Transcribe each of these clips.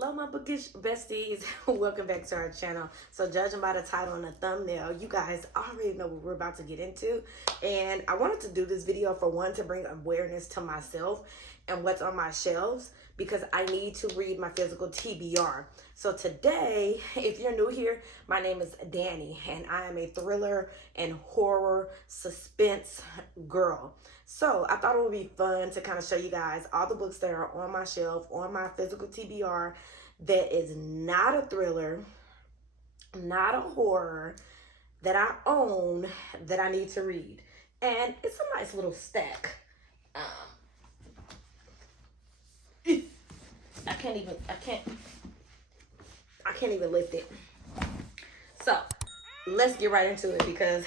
Hello my bookish besties. Welcome back to our channel. So judging by the title and the thumbnail, you guys already know what we're about to get into, and I wanted to do this video for one, to bring awareness to myself and what's on my shelves, because I need to read my physical TBR. So today, if you're new here, my name is Danny and I am a thriller and horror suspense girl. So I thought it would be fun to kind of show you guys all the books that are on my shelf, on my physical TBR, that is not a thriller, not a horror, that I own, that I need to read. And it's a nice little stack. I can't even lift it. So let's get right into it, because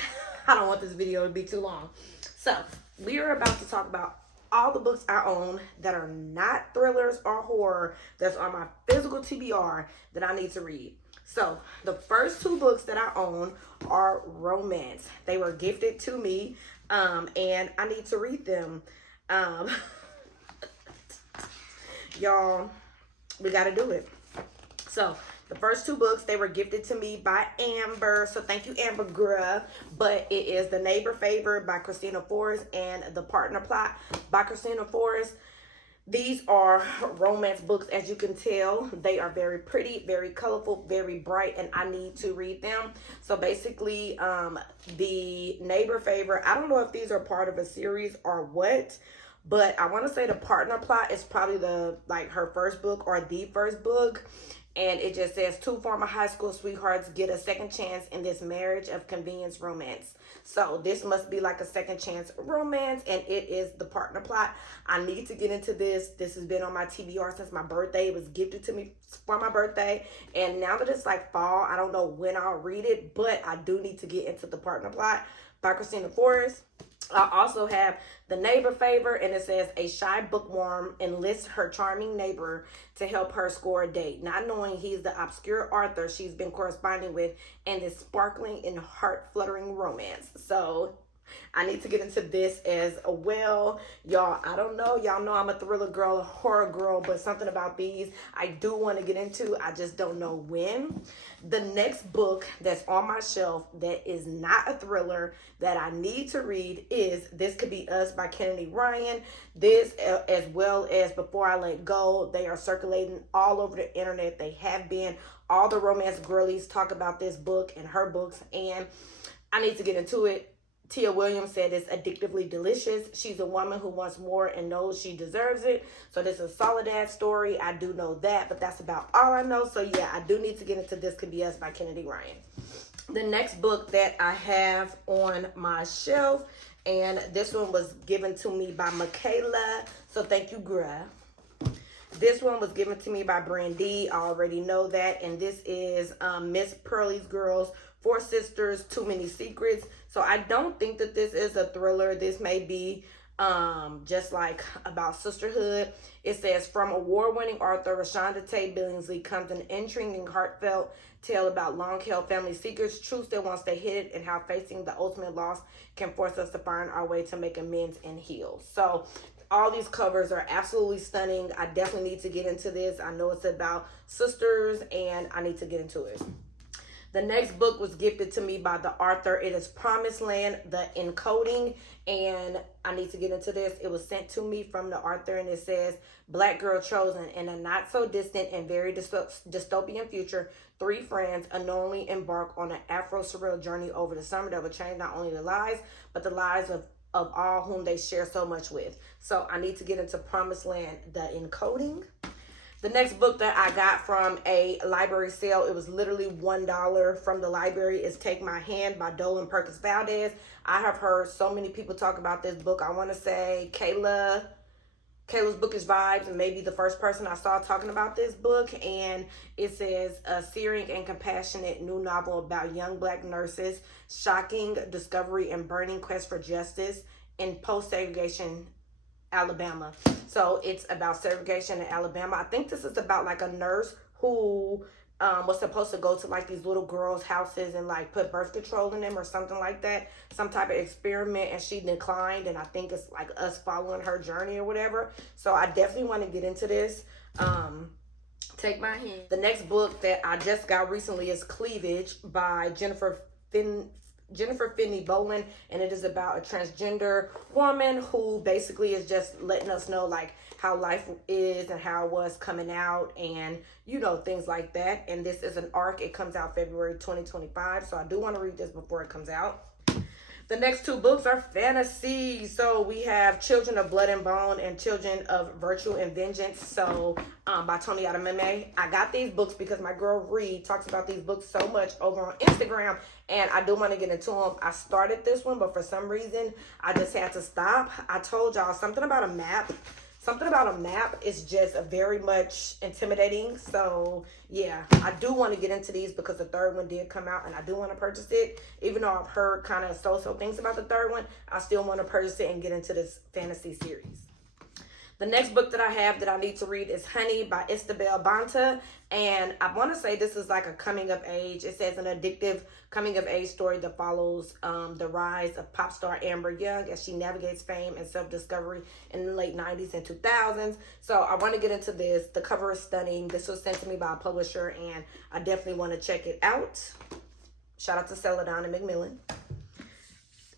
I don't want this video to be too long. So we are about to talk about all the books I own that are not thrillers or horror, that's on my physical TBR, that I need to read. So the first two books that I own are romance. They were gifted to me, and I need to read them. Y'all, we gotta do it. So the first two books, they were gifted to me by Amber. So thank you, Amber girl. But it is The Neighbor Favor by Christina Forrest and The Partner Plot by Christina Forrest. These are romance books, as you can tell. They are very pretty, very colorful, very bright, and I need to read them. So basically, The Neighbor Favor, I don't know if these are part of a series or what, but I want to say The Partner Plot is probably her first book, or the first book. And it just says, two former high school sweethearts get a second chance in this marriage of convenience romance. So this must be like a second chance romance, and it is The Partner Plot. I need to get into this. This has been on my TBR since my birthday. It was gifted to me for my birthday. And now that it's like fall, I don't know when I'll read it, but I do need to get into The Partner Plot by Christina Forrest. I also have The Neighbor Favor, and it says, a shy bookworm enlists her charming neighbor to help her score a date, not knowing he's the obscure author she's been corresponding with in this sparkling and heart-fluttering romance. So I need to get into this as well. Y'all, I don't know. Y'all know I'm a thriller girl, a horror girl, but something about these I do want to get into. I just don't know when. The next book that's on my shelf that is not a thriller that I need to read is This Could Be Us by Canon G7X. This, as well as Before I Let Go, they are circulating all over the internet. They have been. All the romance girlies talk about this book and her books, and I need to get into it. Tia Williams said it's addictively delicious. She's a woman who wants more and knows she deserves it. So this is a solid ass story. I do know that, but that's about all I know. So yeah, I do need to get into This Could Be Us by Canon G7X. The next book that I have on my shelf, and this one was given to me by Michaela. So thank you, girl. This one was given to me by Brandy. I already know that. And this is Miss Pearlie's Girls, Four Sisters, Too Many Secrets. So I don't think that this is a thriller. This may be just like about sisterhood. It says, from award-winning author Rashonda Tate Billingsley comes an intriguing, heartfelt tale about long-held family secrets, truths that won't stay hidden, and how facing the ultimate loss can force us to find our way to make amends and heal. So all these covers are absolutely stunning. I definitely need to get into this. I know it's about sisters, and I need to get into it. The next book was gifted to me by the author. It is Promised Land, The Encoding, and I need to get into this. It was sent to me from the author, and it says, Black girl chosen. In a not-so-distant and very dystopian future, three friends unknowingly embark on an Afro-surreal journey over the summer that will change not only their lives, but the lives of all whom they share so much with. So I need to get into Promised Land, The Encoding. The next book that I got from a library sale, it was literally $1 from the library, is Take My Hand by Dolan Perkins Valdez. I have heard so many people talk about this book. I want to say Kayla's Bookish Vibes, and maybe the first person I saw talking about this book. And it says, a searing and compassionate new novel about young Black nurses, shocking discovery and burning quest for justice in post-segregation Alabama. So it's about segregation in Alabama. I think this is about like a nurse who was supposed to go to like these little girls' houses and like put birth control in them or something like that, some type of experiment, and she declined. And I think it's like us following her journey or whatever. So I definitely want to get into this. Take My Hand. The next book that I just got recently is Cleavage by Jennifer Finney Boland, and it is about a transgender woman who basically is just letting us know like how life is and how it was coming out, and you know, things like that. And this is an arc. It comes out February 2025, so I do want to read this before it comes out. The next two books are fantasy. So we have Children of Blood and Bone and Children of Virtue and Vengeance. So by Tony Adameme. I got these books because my girl Reed talks about these books so much over on Instagram, and I do want to get into them. I started this one, but for some reason I just had to stop. I told y'all something about a map. Something about a map is just very much intimidating. So yeah, I do want to get into these because the third one did come out and I do want to purchase it. Even though I've heard kind of so-so things about the third one, I still want to purchase it and get into this fantasy series. The next book that I have that I need to read is Honey by Isabel Banta. And I want to say this is like a coming of age. It says an addictive coming of age story that follows the rise of pop star Amber Young as she navigates fame and self-discovery in the late 90s and 2000s. So I want to get into this. The cover is stunning. This was sent to me by a publisher and I definitely want to check it out. Shout out to Celadon and Macmillan.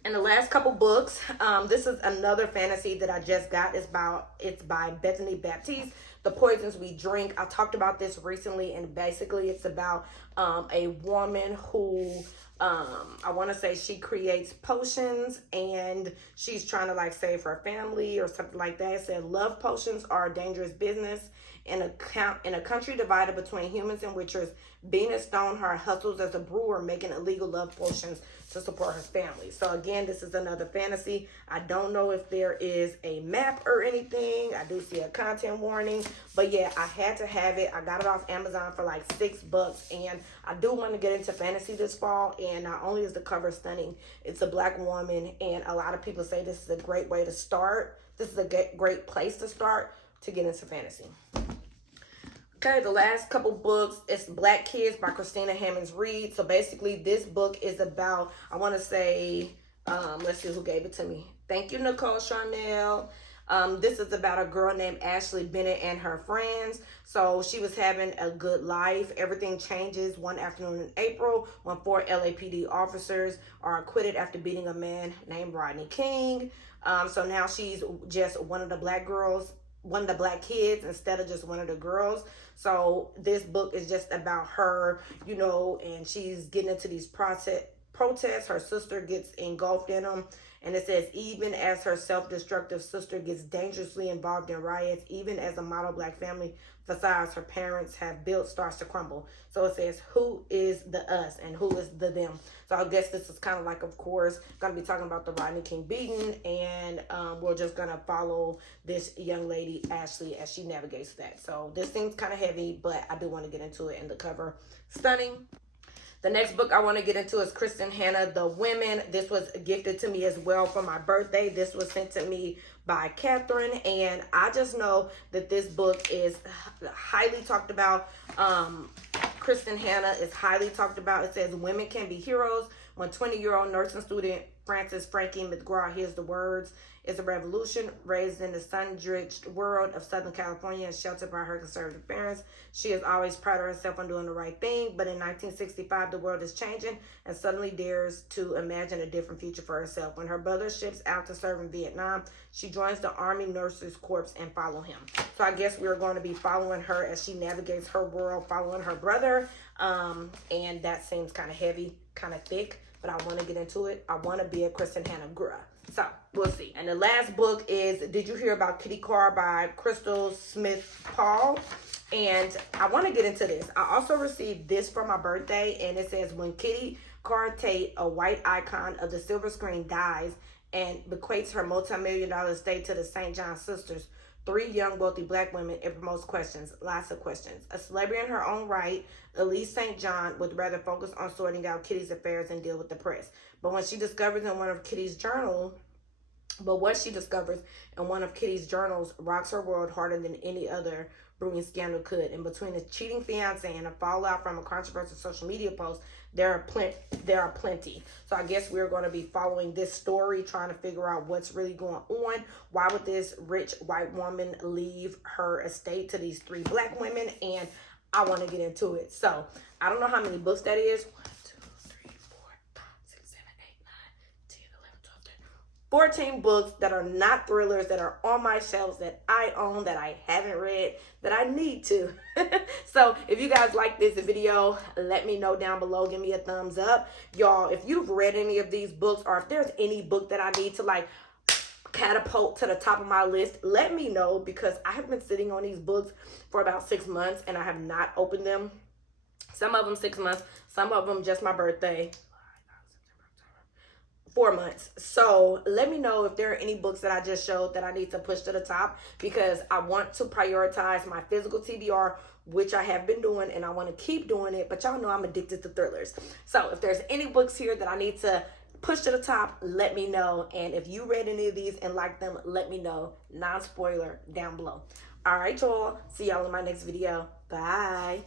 And the last couple books, this is another fantasy that I just got. It's by Bethany Baptiste, The Poisons We Drink. I talked about this recently, and basically it's about a woman who, I want to say she creates potions, and she's trying to like save her family or something like that. It said, love potions are a dangerous business. In a country divided between humans and witchers, Venus Stoneheart hustles as a brewer, making illegal love potions to support her family. So again, this is another fantasy. I don't know if there is a map or anything. I do see a content warning, but yeah, I had to have it. I got it off Amazon for like $6, and I do want to get into fantasy this fall. And not only is the cover stunning, it's a Black woman, and a lot of people say this is a great way to start. This is a great place to start to get into fantasy. Okay, the last couple books is Black Kids by Christina Hammonds Reed. So basically this book is about, I want to say, let's see who gave it to me. Thank you, Nicole Charnel. This is about a girl named Ashley Bennett and her friends. So she was having a good life. Everything changes one afternoon in April when 4 LAPD officers are acquitted after beating a man named Rodney King. So now she's just one of the Black girls, one of the Black kids instead of just one of the girls. So this book is just about her, you know, and she's getting into these protests. Her sister gets engulfed in them. And it says, even as her self-destructive sister gets dangerously involved in riots, even as a model Black family facades her parents have built starts to crumble. So it says, who is the us and who is the them? So I guess this is kind of like, of course, going to be talking about the Rodney King beating. And we're just going to follow this young lady, Ashley, as she navigates that. So this seems kind of heavy, but I do want to get into it. And the cover, stunning. The next book I want to get into is Kristen Hanna, The Women. This was gifted to me as well for my birthday. This was sent to me by Catherine, and I just know that this book is highly talked about. Kristen Hanna is highly talked about. It says, women can be heroes. When 20-year-old nursing student Frances Frankie McGraw hears the words, it's a revolution. Raised in the sun-drenched world of Southern California and sheltered by her conservative parents, she has always prided herself on doing the right thing. But in 1965, the world is changing and suddenly dares to imagine a different future for herself. When her brother ships out to serve in Vietnam, she joins the Army Nurses Corps and follow him. So I guess we're going to be following her as she navigates her world, following her brother. And that seems kind of heavy, kind of thick, but I want to get into it. I want to be a Kristen Hanna girl. So we'll see. And the last book is Did You Hear About Kitty Carr by Crystal Smith Paul. And I want to get into this. I also received this for my birthday, and it says, when Kitty Carr Tate, a white icon of the silver screen, dies and bequeaths her multi-million-dollar estate to the St. John sisters, 3 young, wealthy Black women, it promotes questions, lots of questions. A celebrity in her own right, Elise St. John would rather focus on sorting out Kitty's affairs and deal with the press. But what she discovers in one of Kitty's journals rocks her world harder than any other brewing scandal could. And between a cheating fiance and a fallout from a controversial social media post, there are plenty. So I guess we're going to be following this story, trying to figure out what's really going on. Why would this rich white woman leave her estate to these 3 black women? And I want to get into it. So I don't know how many books that is. 1, 2, 3, 4, 5, 6, 7, 8, 9, 10, 11, 12, 13, 14 books that are not thrillers, that are on my shelves, that I own, that I haven't read, that I need to. So if you guys like this video, let me know down below. Give me a thumbs up. Y'all, if you've read any of these books, or if there's any book that I need to like catapult to the top of my list, let me know, because I have been sitting on these books for about 6 months and I have not opened them. Some of them 6 months, some of them just my birthday. 4 months. So let me know if there are any books that I just showed that I need to push to the top, because I want to prioritize my physical TBR, which I have been doing, and I want to keep doing it. But y'all know I'm addicted to thrillers. So if there's any books here that I need to push to the top, let me know. And if you read any of these and like them, let me know. Non-spoiler down below. All right, y'all. See y'all in my next video. Bye.